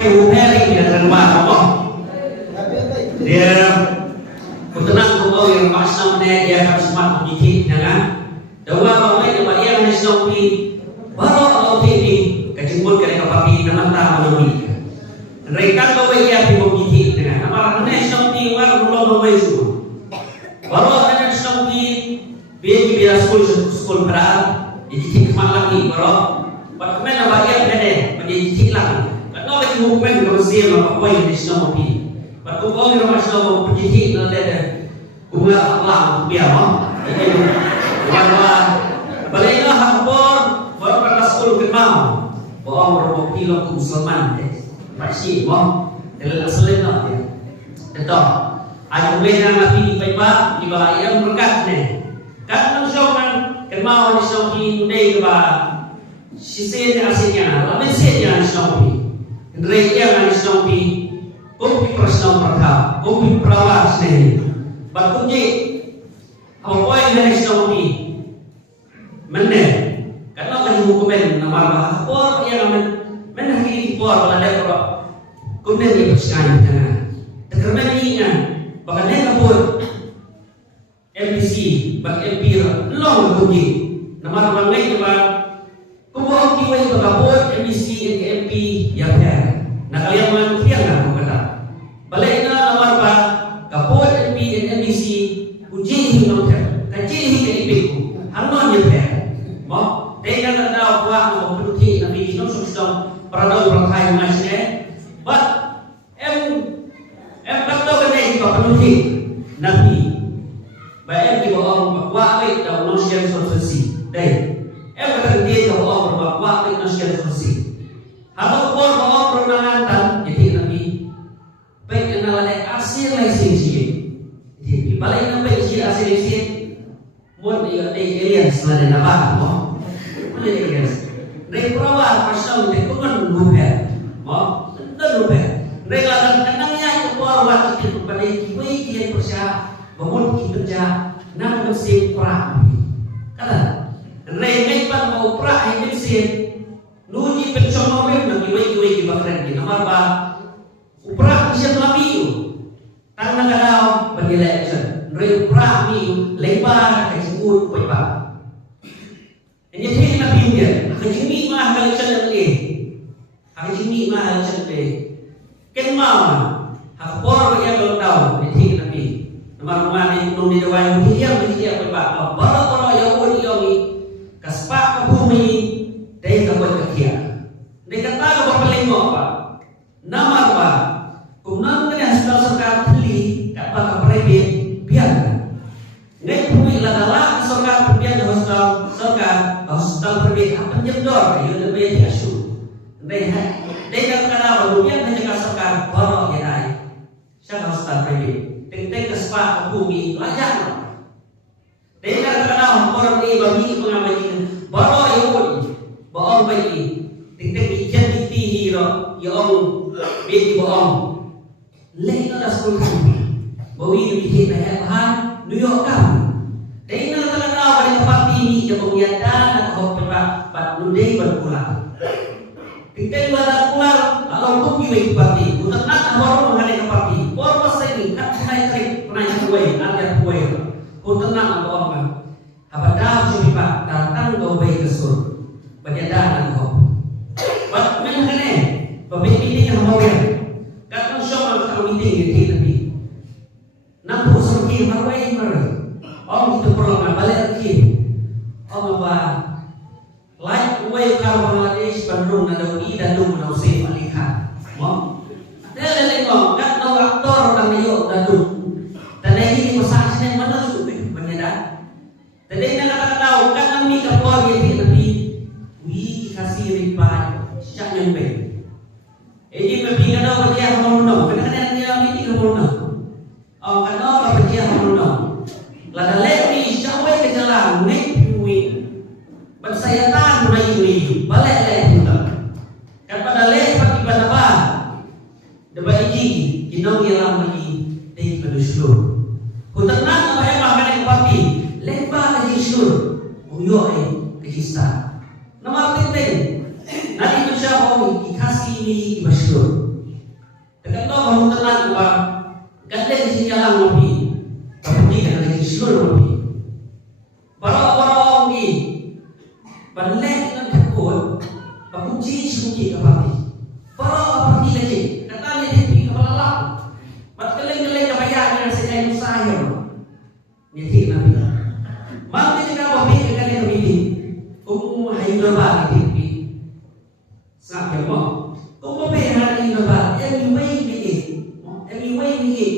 Hering dengan rumah apa? Dia bertenang untuk yang pasang dia akan semat menjadi dengan dawa orang yang bayar nasional baru orang ini kejemput dari kapapi nama tak menemui. Mereka bawa ia di menjadi dengan nama nasional war belum membawa semua. Baru orang nasional biar sekolah berat jadi kemat lagi baru. Bagaimana bayar dia menjadi lagi. Kalau kita mungkin berusia apa yang nasional But kung kung yung masyo pagkikit na lede, kung nga lang biyaw, balay na hapon, ba't pagkaskul kinmaw, baong marumong pilong kung Sulman, pasi mo, nilalasalin na dia. Ito, ay kung may na mapili pa iba, di ba, iyang berkat ne. Kat ng siyong kinmaw ni siyong hindi, di ba, siya niya asinya, lamin siya niya ni siyong hindi niya ni siyong Kumpi personal mereka, kumpi perawas nih. Bakunya, apa yang harus kami mana? Karena kan hukuman nama bahapor yang mana hiri por balada por. Kemudian dia bersekan dengan. Terkena ini bahkan dia kapur MPC, bak MP long kunci. Nama orang lain nama. Kemudian kita ini kapur MPC MP ya kan. Nah kalian manusia nggak kata. Balai na namar pa kapot MP and MBC ujihi ng ter kajihi ka ibiku hangnon yung ter mo teka na daw kwa ang pagpuluti na bigino susong para daw berkaya masne but kato ka na yung pagpuluti nabi ba di ba ang magwakit daw ng siya sosisi dahil kata dia daw ang magwakit ng siya sosisi habang po ang pernangan jadi nabi baik kenal ada asir lain sih, jadi balai nampak sih asir sih, mau dia alien selain apa, mau alien, dari perawat pasal itu kan lupa, mau tidak lupa, mereka akan kenangnya itu perawat itu pada kiai kiai persia, bangun kerja, nak bersih perah, kata, mereka pan mau perah ini sih, nuji pencomomen nak kiai kiai bakran di nomor apa. Uprah siya mamiyo. Tang nagalaw panila action. Re uprah miyo lebar kay siguro pa iba. And yet hindi na pinyan. Akajimi mahal siya ng li. Akajimi mahal siya ng li. Kenmawa. Hakapor ya kalau daw hindi na pi. Namarumani nung nilawayo hiyang pa iba. Bara ya uli yogi. Kaspa ka bumi dahil kapag kakiya. Hindi ka tayo papaling mo pa. Namar pa. Kung naman kanya hospital sarkar beli, kapag private, biar. Ngayon puwi ladala sarkar biar hospital sarkar, hospital private apa jendor, yun na ba yung asu. Dahil kata biar hanya ka sarkar, baro yan ay. Siya hospital private. Tingting ka spa, bumi, layak mo. Dahil kata orang ni bagi pengamatan, baro yun, baong bayi. Tingting ikan ditihi ro, yung beti baong. Lain ada sekolah bawi dibikir banyak bahan New York kan. Dari nak tahu pada tempat ini yang mengiadan atau tempat nudai berpulang. Kita juga pulang kalau tu pilih tempat ini. Bukan nak baru mengalih tempat ini. Baru masa ini kat saya tarik pernah kuai, ada kuai. Bukan nak bawa. Apa dah siapa datang bawa ke sur. Penyataan kau. Buat mana ni? Pemimpin yang bawa. Katong siya magkakawiting hindi nabi. Napo sa mga marway mara. O ito po lang balik ki. O ba like way ka mga is bandung na daw ida dum na usay malikha. Mo. Dele ko katong aktor tang niyo dadum. Tanay hindi masaksi ng manasube banyada. Tanay na nakakataw katong mi kapor hindi nabi. Wi kasiri pa siya yung be. Jadi mepingan daw dia hamuno, kadang-kadang dia miti hamuno. Oh, kano ka dia hamuno. La dale siya way ka jalan, nek piwi. Bagsayatan mo na yun, bale punta. Kapag dale pati ba na ba? Diba iki, kinong ilang magi, day paduslo. Kung tanang na ba yung mga pati, lepa na dislo, uyo ay kista. Namartin din. Nandito siya kung ikasih ini masyur. Dekat tu baru tenang bah. Kata di sini jalan mobil. Tapi kata di seluruh mobil. Barang-barang ni balik dengan takut. Kunci kunci kapal. Barang pergi lagi. Kata dia pergi kapal Allah. Mat keleng-keleng bayar dengan sekian usaha. Ni tik nabi. Mak dia kata mobil kata dia mobil. Hai lebar pergi. Sak ya mo. Mobil hari lebar. Anyway ni.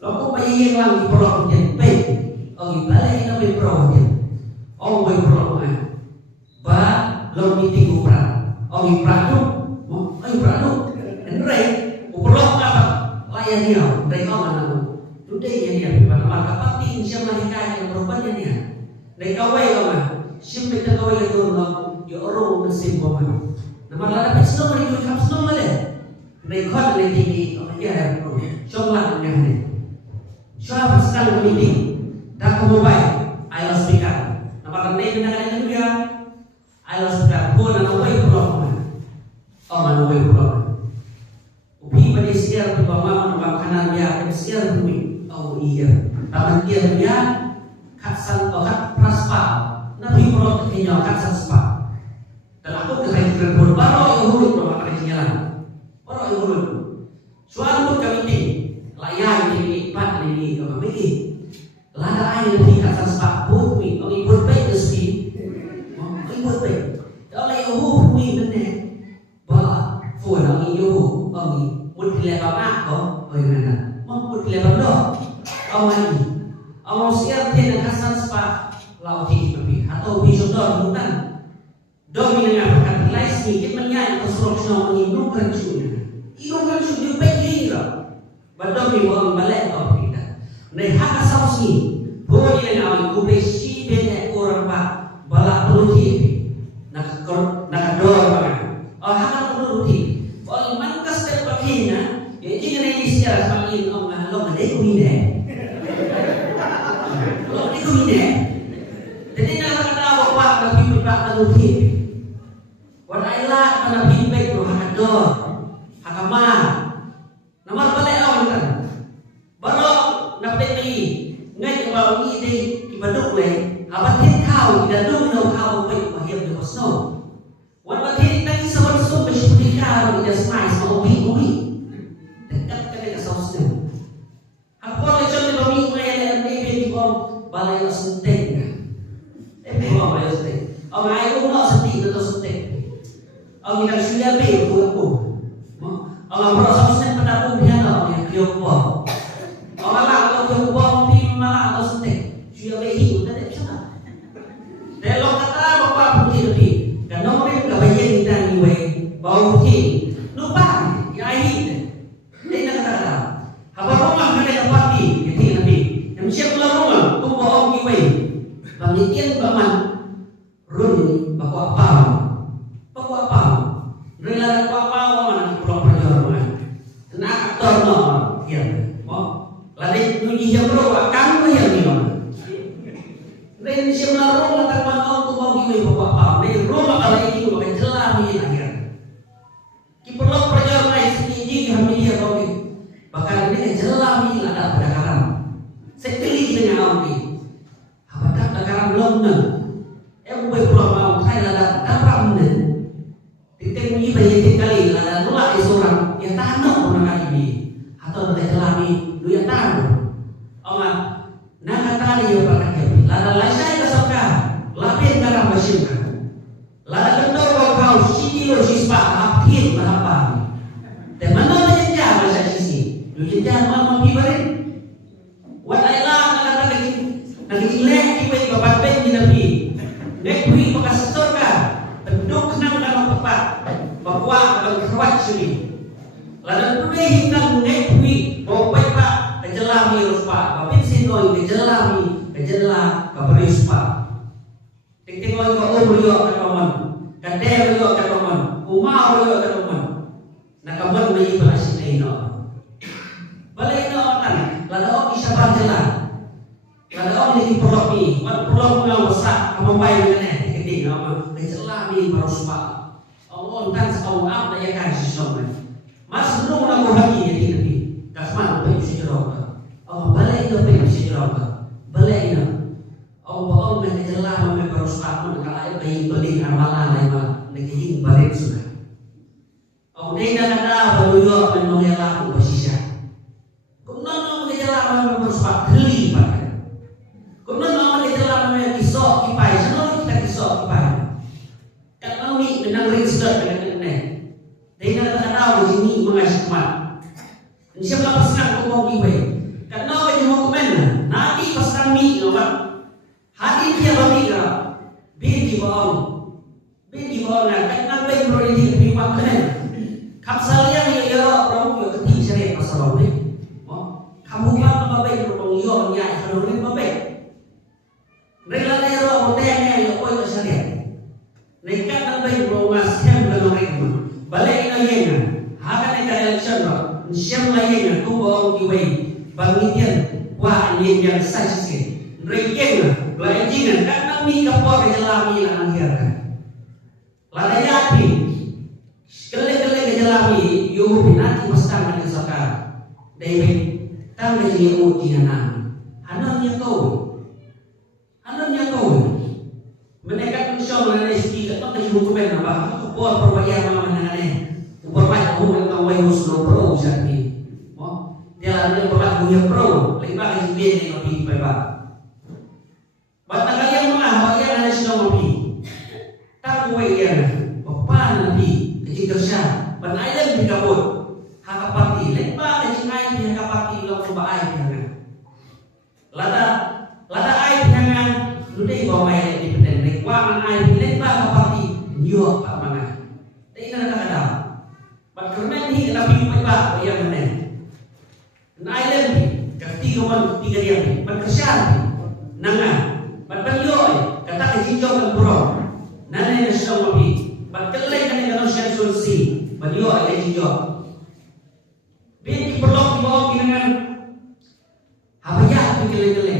Lalu bayar yang di pulau dia baik. Orang balik nak pulau dia. Orang baik pulau mana? Bah lalu meeting ukuran. Orang beradu. Enrai pulau apa? Layan dia. Mereka mana? Today dia pada mata pati siapa hikayat yang berubahnya dia. Mereka way orang. Siapa kita kawai lagi orang. Ya orang mesin bawa. Nama lada pesno mereka ikut pesno mana? Mereka ada tinggi. Ya, coba ni. Siapa sedang meeting? Dah ke mobile. Ayo speaker. Nama lain dengan dia. Ayo speaker. Pun nama way pulau mana? Oh mana way pulau? Upi pada siar di bawah nama kanan dia. Siar bumi. Oh iya. Taman dia katsan kat praspa. Nabi pulau kenya katsan spa. Dan aku kira baru yang huruf nama kerja baru yang huruf. Suatu kami layan ini pat ini kami ini. Lada air di atas pak bumi, kami berbeda sih. Kami berbeda. Kalau yang huruf ini benar, bah, full kami yang kami mesti lepas apa? Bagaimana? Mau mesti lepas dong. Awal siap dia nak atas pak laut ini berbi atau besok dong hutan. Dong ini apa kata lain sedikit menyai konstruksi menginum kerjanya. Ibu kan sudah pergi lah. Badam ni orang balik kau kita. Nih hak asal sini. Boleh dengan aku besi banyak orang pak balak peluti. Nak dor banget. Hak aku peluti. Kalau mankas terpakinya, jadi dengan ini sejarah semakin orang lo ada kumine. Lo ada kumine. Jadi nak kata apa nabi berpak peluti. Wadailah nabi baik lo hak dor. Hakamah, nomor balik awal kan, baru nak beli, ngai kalau ni di baduk le, apa tin kau tidak dulu kau baik bahagia di Oslo. Wan batin tadi sebab sebab seperti kau tidak semai sama umi, dekat ke sausnya. Apa macam ni bumi ngai ada di bawah balai sentek, bawah balai sentek. Orang itu nak sentek atau sentek, orang kita sudah beli aku. Orang proses pendapung dia nak yang kiopo. Orang lah kalau kiopo mungkin malah atau sentek. Dia behi udah tak bisa. Kalau kata bapak putih lebih, kan nomor itu kebayang kita ni way bau putih. Lupa ya ini. Ini nak kata. Apa rumah kena dapat di ini lebih. Yang siap pulang rumah, tu bau ni way. Pemitian baman run baku apa? Baku apa? Rela baku apa? Nak torno, ya, lalu nuji jam berapa? Kamu yang ni orang. Lain siapa rumah tak pandang tu mau gini apa? Lain rumah kalau ini tu pakai jelah ni akhir. Kita perlu perjalanan sendiri kami dia kau ni. Bahkan ini jelah ni ada pada karam. Sekali dengan orang ni. Apa tak ada karam belum nen? Boleh pulang mau saya ada dapat nen. Titik ni banyak kali ada nolak seorang yang tahan atau terjalani lu yang tahu. Orang nak kata dia berkata kami. Lada lasai kesoka, lapin dalam mesin. Lada kentor kau sini lo sispa apin berapa? Dan mana menjejak masa sisi? Lu jejak mana pibarin? Wadailah kata lagi lek kibai bapak ben di nabi. Nek kui bekas surga. Penduk kenang dalam tepat. Bahwa berkeruat sini. Lalu tu hingga mengekui bahawa pak kejelami ruspa, bapin sinoi kejelah kaberispa. Tinggal kau beliau kataman, kadang beliau kataman, umar beliau kataman. Nak kawan beli belasih ino. Balik ino kan, lalu orang bisa berjalan. Lalu orang ini perlopi, perlop ngau sak, membayar dengan ketik ngau kejelami ruspa. Allah kan sekau am daya kasih soman. Mas nung na ko hagi ni nabi. Kasman pa yung sijaraw. Oh, balay na pa yung sijaraw. Balay na. Oh, baon may kajalaman may paruspaon nakaayat ay balik amalan ay nagiging barit sudah. Oh, day na nada baluyo ang mangyala ko pasisya. Kung nano kajalaman may paruspaon heli pa. Kung nano kajalaman may kisok kipay, sano kita kisok kipay. Kalau ni menang register dengan ini, day na nada ini mga sikuman. Siya papasan ko mo giwe. Karena kanya mo kumen na nati pasan mi no Hadi dia bertiga, bagi bawa nak kan baik berini di makan. Kapsalnya ni ya orang yang ketiga syariat masalah ni. Kamu apa baik orang yo nya kalau ni baik. Rela dia orang tanya ya kau itu syariat. Nekat nak baik orang scam dengan mereka. Balik ina yenga. Hakan ina election ro. Siam la yenga tu bawa kiwe. Bangian wah ni yang saksi. Regen belajar kan kami kapal kejalami lah akhirnya. Lada yapi, kele kejalami, yuh binati mastang dengan sakar. David, tam dengan uji nanam. Anaknya kau. Mereka pensau mengenai sedikit, tak ada hukuman apa. Kapal perwayaan mana mana. Perwayaan hukum yang wayus no pro jadi. Dia ada perwayaan hukum pro. Lepas itu dia yang lebih baik. Batang kalian bagian ada sedang nabi. Tak kuat yang bapak nabi kecil tersiap. Banailan dikabut. Hakapati. Lepas kecil naik di hakapati lalu coba air jangan. Lada air jangan. Nudai bawa air di peden. Lekwangan air lepas hakapati. Nyok tak mana. Tapi kan ada. Bat kerana ni nabi bapak yang mana. Banailan di ketiga dia. Berkesan nangan. Batbalyoy, kata kejinjau kan buruk. Nane nasyong mapi. Batkelay kan yang nasyong sulsi. Balyoy kejinjau. Bin kiperlok di bawah pinangan. Habayat kelay-kelay.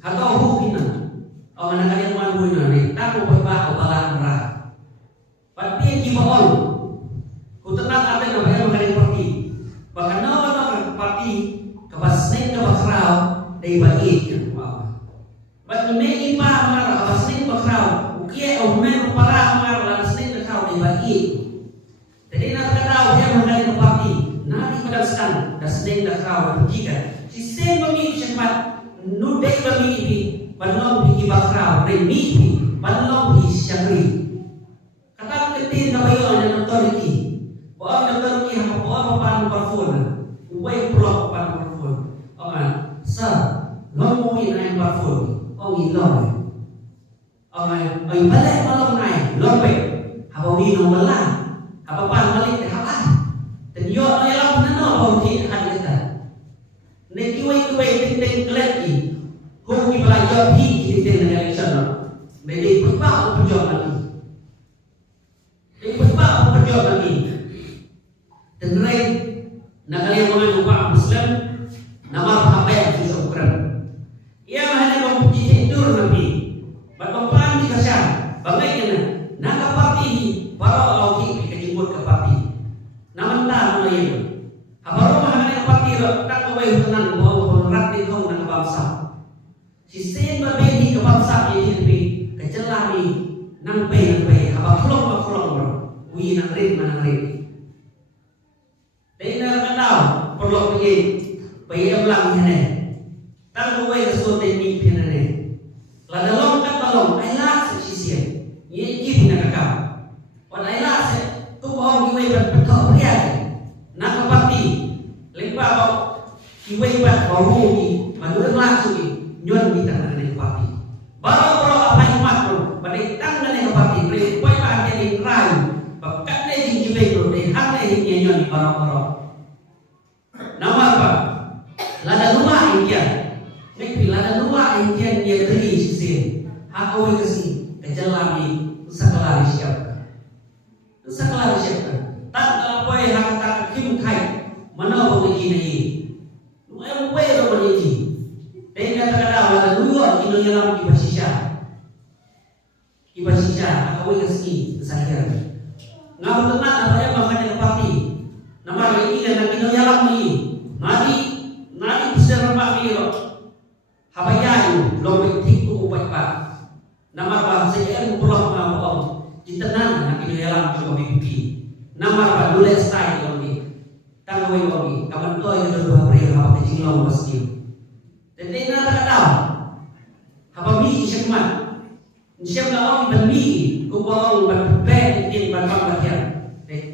Hatau hukina. O anak kalian manduy na ni. Tako pagba o balaan ra. Batpin kibaon. Kutenang atin na bayang makaling parti. Baka naman parti. Kabasnay ka bakraw. Day bait. Bagi mei pa mar abasnin bakraw ukia o men para mar abasnin bakraw di bagi. Jadi nak kataw dia mengenai parti nadi padaskan dasnin bakraw bertiga. Si sen bagi cepat nudai bagi ini balong bagi bakraw remi balong bagi syakri. Kata ketin na bayo na doktor iki. Bawa doktor iki ha bawa papan parfum. Uway prok papan parfum. Oman sa lomoy na parfum. Ông nhìn lòi ông này ông balik malam này lompe apa minum malam apa pan balik apa dan yo ni lam nano bau ki had kita ne kiwe ting kleki hong ki belajar hi ting dengan election beli papa penjol lagi dan lain nak kalian mengandung Pak Muslim nama apa yang susah ukuran. Ia hanya mempunyai tidur Nabi. Bapak dikasih. Bagaimana? Naga parti para lagi kejibut ke parti. Namun tak mulai. Abaru mahal parti tak kawai tenan bawa berat di kau nak bangsa. Sistem berbeda ke bangsa ini kecelami nampai. Abah kelong. Wi nak rin. Tidak kenal perlu pergi ulang ini. Tak kawai kesuatu ini ini. Lada long tak balong, ailah sesisian. Ye ibu nak kakak. Wan ailah se tu bawa kiwai berpetok pria. Nak parti. Lepas bawa kiwai baru ni, mandur langsung ni. Nyon kita nak naik parti. Baru apa imat tu, balik tang naik parti. Balik koi bahagia ni rai. Bakat ni jinjibai tu, ni hak ni nyon baru. Nama apa? Lada rumah India. Lada rumah India dia beri sisi. Hak awak kasi kejalami sekelar siapa. Tak apa yang tak kim kai. Mana begini ni? Yang apa begini? Dengan kata lada dua kilo yang kibasisha. Hak awak kasi kesahir. Ngau tenang apa yang makan yang parti. Nama ini kan nak kinoyalam ni. Nadi bisa ramai ni loh. Habayayu lombek tiku upai pak. Nama bahasa yang pulang ngapom. Jitenan nak kinoyalam juga bibi. Nama bah dulu style lagi. Tangoi lagi. Kapan tu yang dua hari apa kecilong meski. Jadi nak tak tahu. Habami syakmat. Syakmat orang bermi. Kubang berbeda dengan bangsa bagian.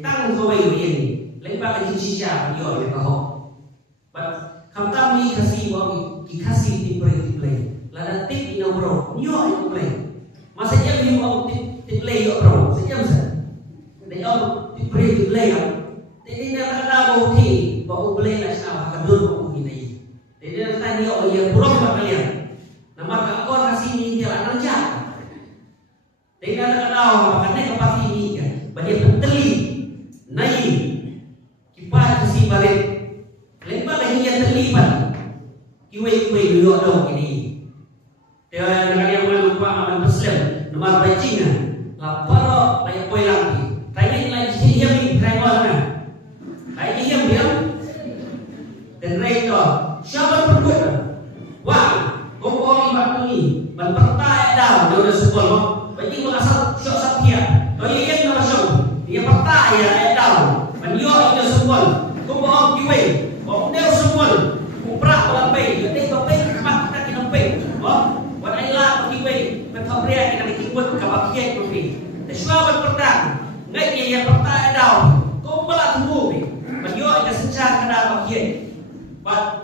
Tang kau ini. Lepas itu sisa dia oleh kau. Kamu kami kasih wami, kasih tipe-tipe. Lada tip ino bro, nyo ino play. Masa jam ni mau tip play yo bro, sejam sa. Dayo tipe-tipe ya. Jadi nak tahu ti, bawa play nak sama kadul bawa ini. Jadi nak tanya yo yang bro kalian. Nama kau kasih ni dia akan jalan. Jadi nak tahu makanya kapasi ini kan. Bagi penteli, naik. Kipas kasih balik. Lepas lagi yang terlibat. Kiwe dulu dong ini. Dia nak yang lupa aman Muslim. Nomor bajingan. Lapar layak koi lagi. Tanya lagi sini yang ini travel na. Lagi yang bilang. Dan mereka siapa berbuat? Wah, kompor ibat ini. Berpertaya dah. Dia udah sebut loh. Bajing mengasal syok satya. Kalau yang nama syok. Dia pertaya dah. Menyo itu semua, kau bawa kiwe, bawa dia semua, kuprak lampai, jadi lampai kemak kita kena lampai, buat ailah kiwe, betul dia kita dikibut kapal kiai kiwe. Tersebut berperang, ngai dia yang pertama dah, kau belak tunggu, menyo itu secara kena kiai, buat